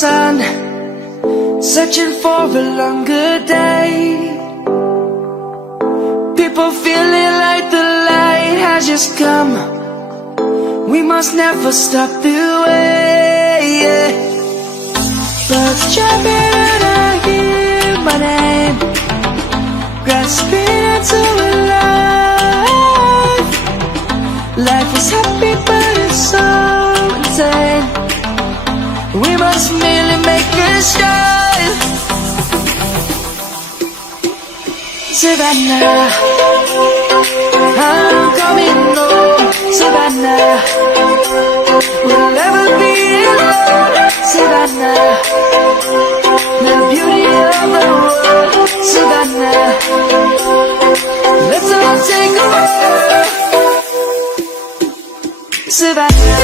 sun, searching for a longer day. People feeling like the light has just come. We must never stop the way, yeah. Birds jumping and I hear my name, grasping into a life. Life is happy but it's so insane. We must merely make a start. Savannah, I'm coming home. Savannah, we'll never be alone. Savannah, the beauty of the world. Savannah, let's all take a walk. Savannah.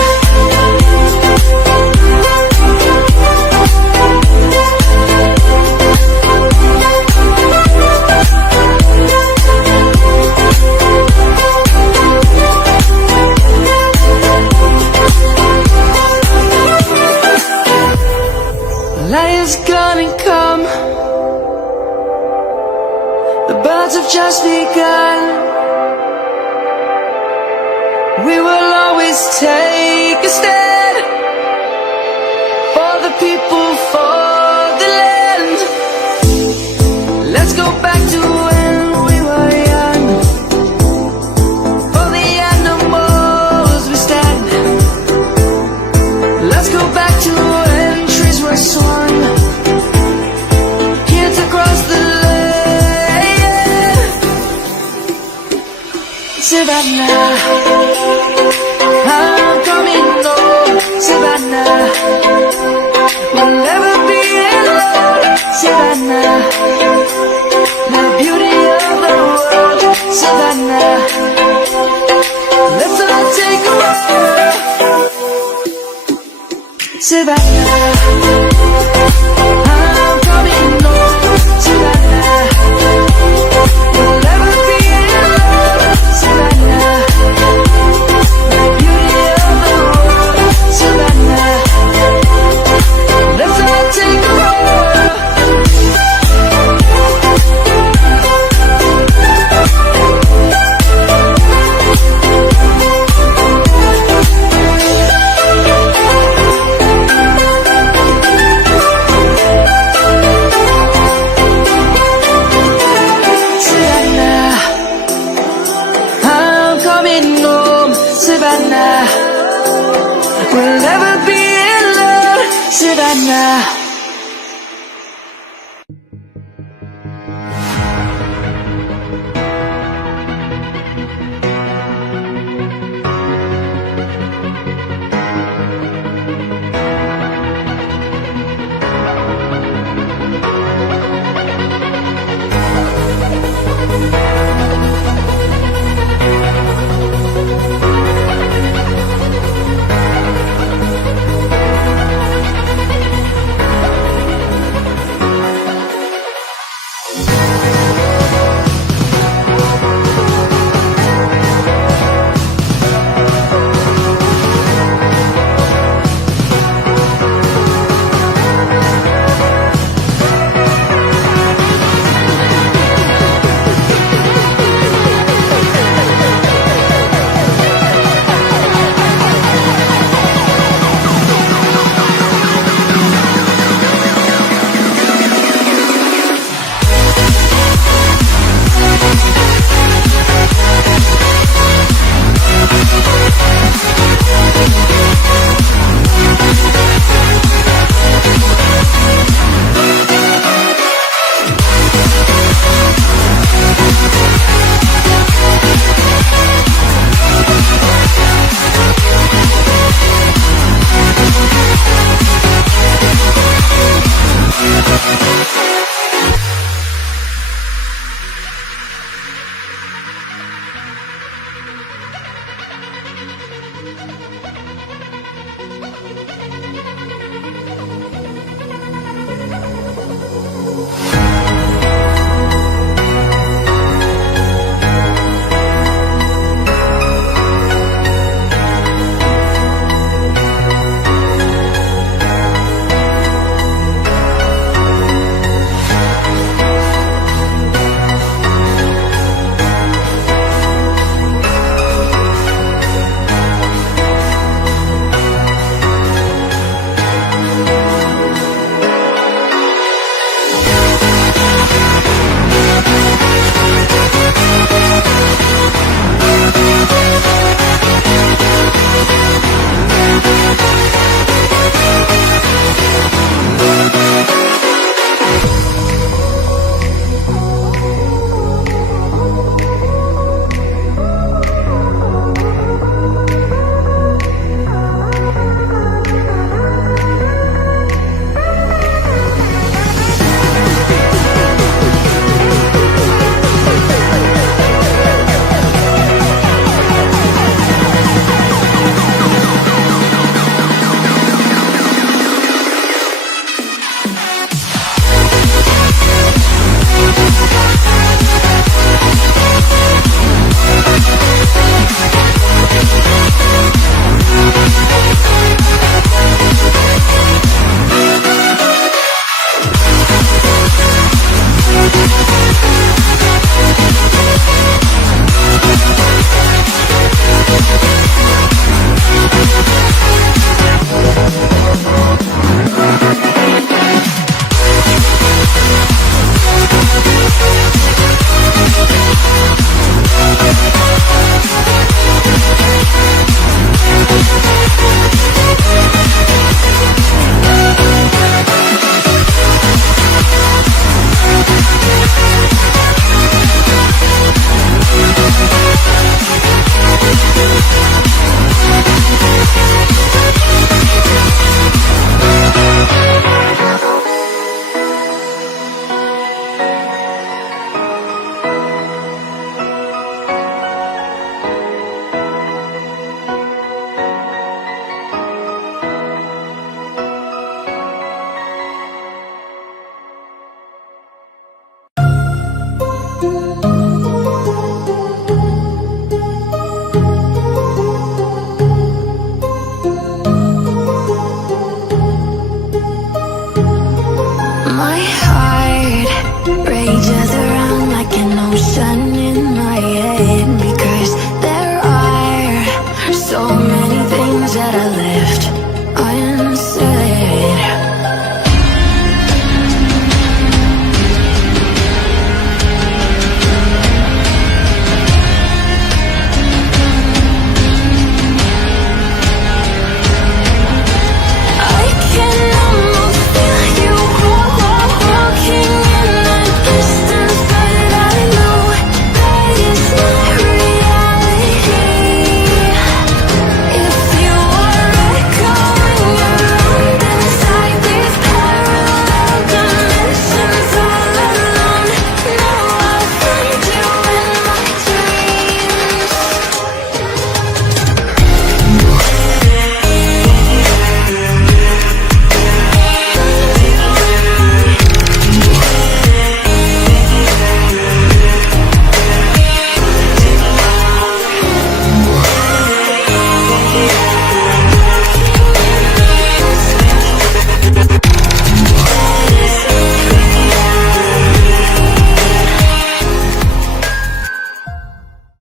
Light is gonna come. The birds have just begun. We will always take a stand for the people, for the land. Let's go back to when we were young. For the animals we stand. Let's go back to when trees were swung. Savannah, I'm coming home. Savannah, we'll never be alone. Savannah, the beauty of the world. Savannah, let's all take a walk. Savannah, I'm coming home. Savannah, we'll never be alone. Savannah, the beauty of the world. Savannah, let's all take a walk. Savannah, I'm coming home. Savannah, we'll never be alone. Savannah.